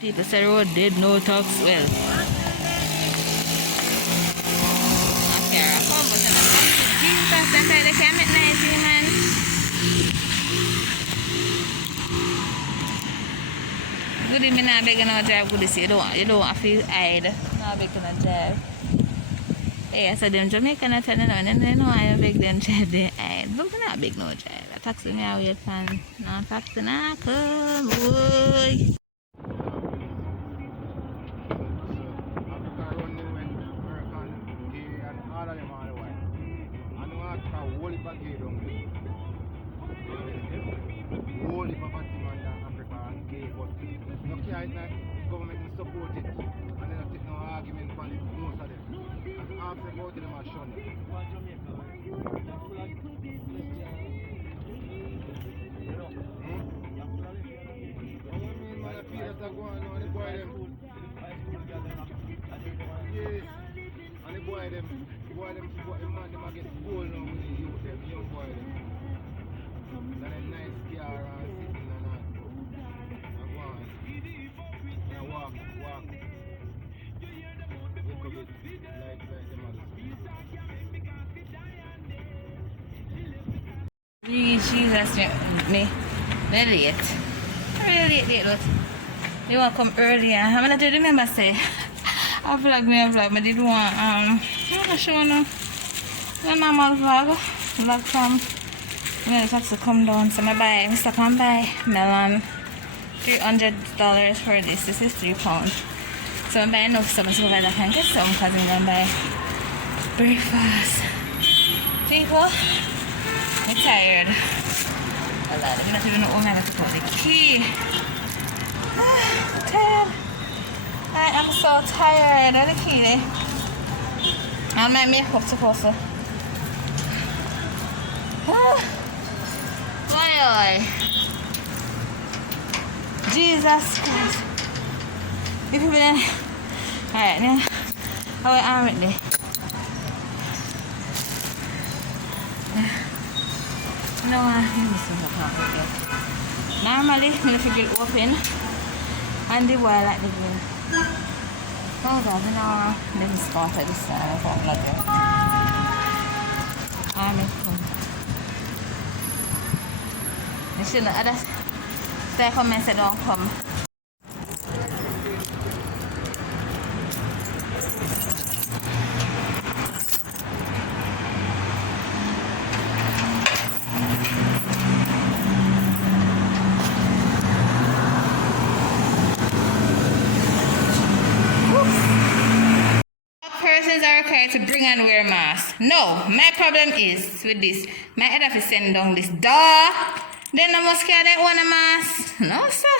People say road dead, no tax. Well, okay, I come, but I'm not Jesus, that's why they can't make nice, man. Good evening, I'm begging to drive good this. You don't have to hide. Now I'm begging to drive. Yeah, so them Jamaican are telling them, and they know I beg them drive the hide. But we're not big no drive. A taxi me out wait for. No taxi now come, boy. Government will support it and then take no argument for most of them. And after go to them are shown. Yes, and the boy them man them get school now with the youth them, young boy them. Then a nice car and sitting and that. And go on. And walk. Look a bit like them others. Jesus, me late. Really late, but they want to come earlier. I'm gonna do remember say I vlog, I did want I'm not sure no. The normal vlog from the taxi come down. So I buy Mr. Pan buy melon $300 for this. This is £3. So I'm buying enough stuff so that I can get some because I'm gonna buy breakfast. People, I'm tired. I'm not even know where I'm going to put the key. Tired. I am so tired of the key there. And my makeup supposed to. Why? Jesus Christ. If you been alright now. How am I there? No, normally, I'm going to open and the wire like the green. Oh, God, now let me start at this side of our blood. I'm in fun. I shouldn't have stay home and say don't come. Persons are required to bring and wear masks. No, my problem is with this. My head office send down this door. Then I must carry that one a mask. No, sir.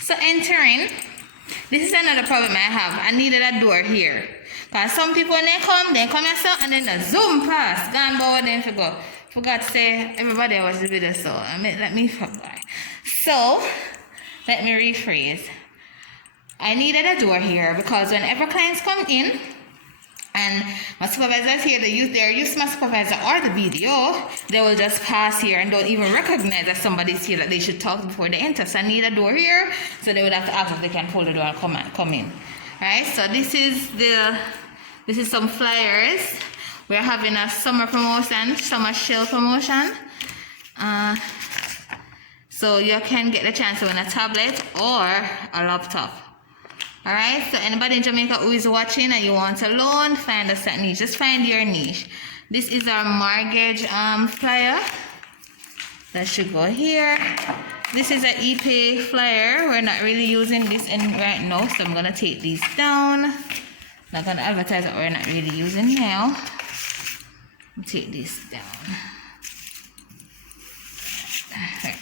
So entering, this is another problem I have. I needed a door here. Because some people when they come here so and then they zoom past. Gone bow then forgot. Forgot to say everybody was a bit so. Let me forget. So let me rephrase. I needed a door here because whenever clients come in, and my supervisors here, they're used to my supervisor or the BDO, they will just pass here and don't even recognize that somebody's here, that they should talk before they enter. So I need a door here, so they would have to ask if they can pull the door and come in. Alright, so this is some flyers. We're having a summer promotion, summer shell promotion. So you can get the chance to win a tablet or a laptop. Alright, so anybody in Jamaica who is watching and you want a loan, find us at niche. Just find your niche. This is our mortgage flyer. That should go here. This is an ePay flyer. We're not really using this right now, so I'm gonna take these down. Not gonna advertise that we're not really using now. Take this down.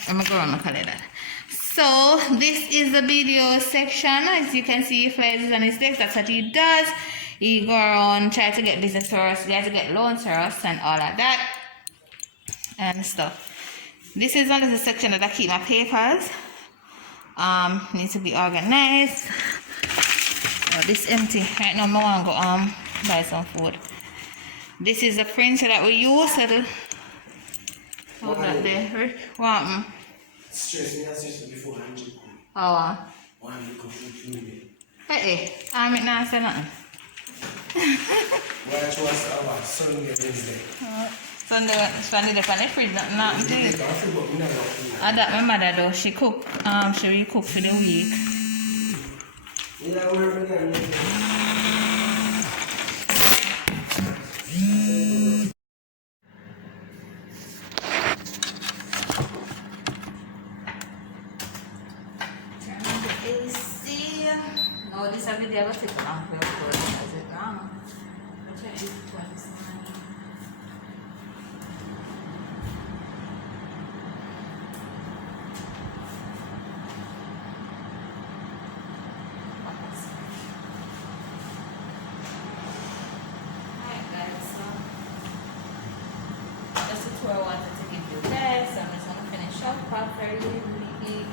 I'm gonna go around and color that. So this is the video section. As you can see, flyers and mistakes. That's what he does. He go around, try to get business for us, try to get loans for us and all of that and stuff. This is one of the section that I keep my papers. Needs to be organized. Oh, this empty. Right now I want to go buy some food. This is the printer that we use. Hold that there. What happened? Stress me, that's just before 100. Oh, One you cook with me. Hey, I'm not saying nothing. Why it was our Sunday, Wednesday. Sunday the pan fridge, nothing to They eat. can't feel but we never eat. I that my mother though, she cook, she will cook for the week. You know where we are. Turn on the AC. No, this video was taken off your phone. Is it wrong? I'll try to put this on. Alright guys, so that's the tour I wanted to give you guys. So I'm just gonna finish up properly, eat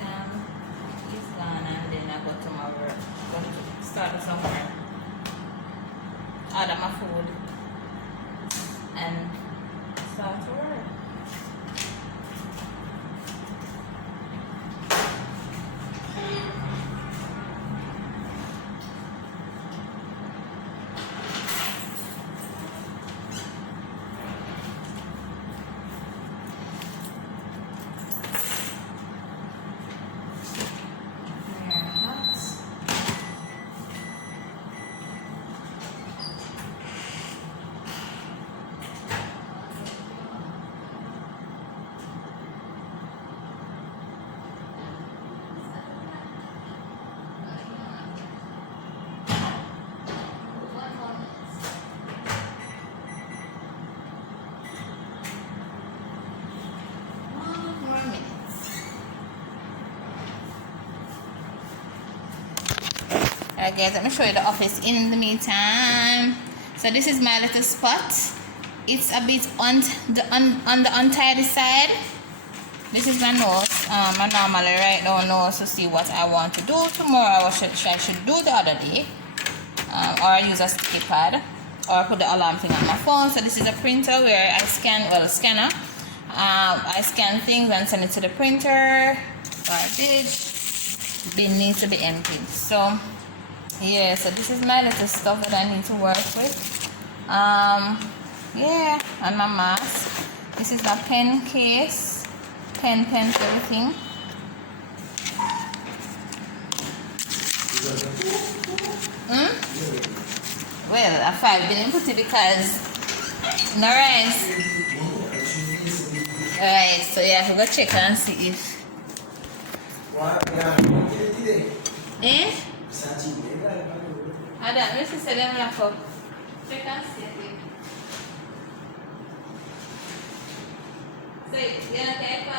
he's gone, and then I go to my work. Go to start somewhere. Order my food and start to work. Very hot. One more minute. Alright guys, let me show you the office in the meantime. So this is my little spot. It's a bit on the untidy side. This is my nose. I normally write down notes to see what I want to do tomorrow. I should do the other day. Or I use a sticky pad. Or I put the alarm thing on my phone. So this is a printer where I scanner. I scan things and send it to the printer. Garbage. Bin needs to be emptied. So yeah, so this is my little stuff that I need to work with. Yeah, and my mask. This is my pen case. Pens, everything. Well, a 5 didn't put it because no rice. Alright, so yeah, we'll go check and see if. What? Yeah, today. Eh? Saturday. I don't know, say them laugh up. Check and see. So, yeah, okay, come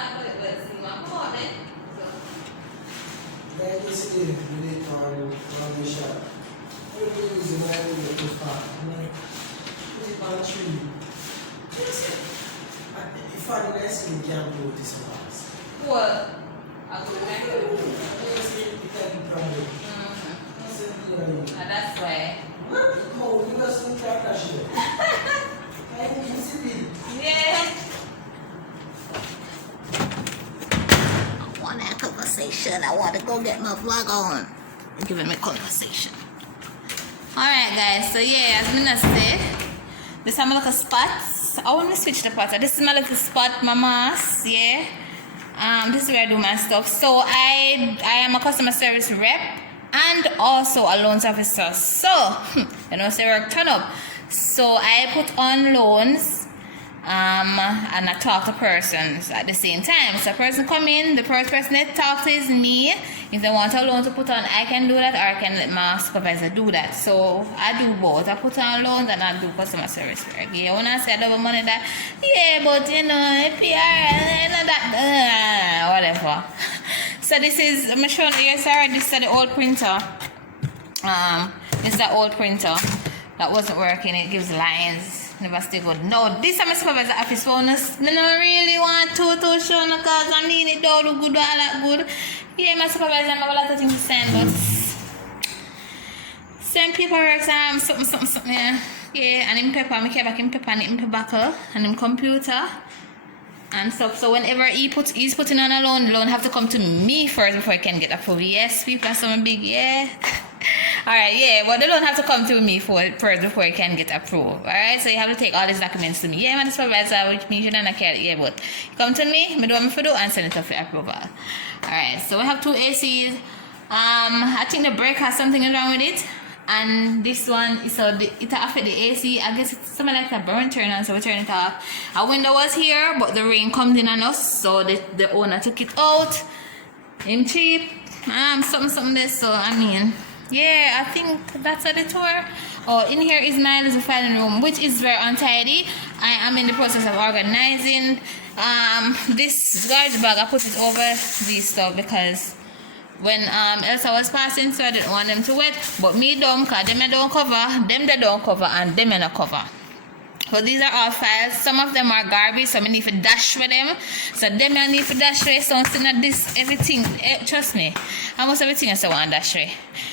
on then. Like you see, we did on the shop. Everybody is the way we go far. Like, put it on the tree. If I didn't see you can't do this house. What? I'll go back to it. That's why. Yeah. I want that conversation. I want to go get my vlog on. Giving me conversation. Alright guys, so yeah, as Mina said, this is my little spots. I want to switch the pot. This is my little spot, my mask, yeah. This is where I do my stuff. So I am a customer service rep and also a loans officer. So you know, say work turn up. So I put on loans and I talk to persons at the same time. So a person come in, the first person they talk to is me. If they want a loan to put on, I can do that, or I can let my supervisor do that. So I do both. I put on loans and I do customer service work. Yeah, when I say I don't have money that, yeah, but you know, PR, that, whatever. So this is, I'm showing you, sorry, this is the old printer. This is the old printer that wasn't working. It gives lines. Never stay good. No, this is my supervisor office phone. I don't really want to show no cause I mean it don't look good, all that good. Yeah, my supervisor have a lot of things to send, but send paperwork, something, yeah. Yeah, and him paper, I keep back him paper and him paper and him computer. and stuff. So whenever he's putting on a loan have to come to me first before he can get approved. Yes, people are so big, yeah. Alright, yeah, but the loan have to come through me first before he can get approved. Alright, so you have to take all these documents to me. Yeah, I'm the supervisor, which means you don't care, yeah, but come to me, me do what me for do and send it up for approval. Alright, so we have 2 ACs. I think the brake has something wrong with it. And this one, it affected the AC. I guess it's something like a burn turn on, so we turn it off. Our window was here, but the rain comes in on us, so the owner took it out. Him cheap. Something this, so I mean, yeah, I think that's a tour. Oh, in here is my little filing room, which is very untidy. I am in the process of organizing. This garbage bag, I put it over this stuff because when Elsa was passing, so I didn't want them to wet. But me don't, cause them don't cover, them they don't cover, and them they not cover. So these are all files. Some of them are garbage, so I need to dash with them. So them I need to dash with. So instead of this, everything, trust me, almost everything I want to dash with.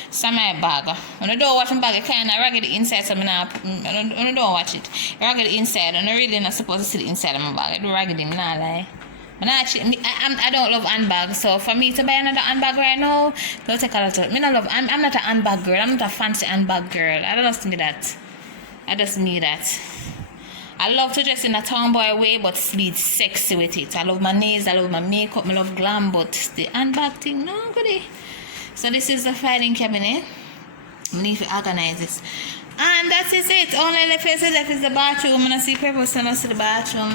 So my bag. When I don't watch my bag, I kind of raggedy inside, so I don't watch it. Raggedy inside, and I really not supposed to see the inside of my bag. I do raggedy, I'm not lie. I don't love handbags, so for me to buy another handbag right now, don't take a lot of. I'm not a handbag girl. I'm not a fancy handbag girl. I don't just need that. I just need that. I love to dress in a tomboy way, but be sexy with it. I love my nails, I love my makeup, I love glam, but the handbag thing, no goodie. So this is the filing cabinet. I need to organize this. And that is it. Only the place left is the bathroom. I'm gonna see people send us to the bathroom.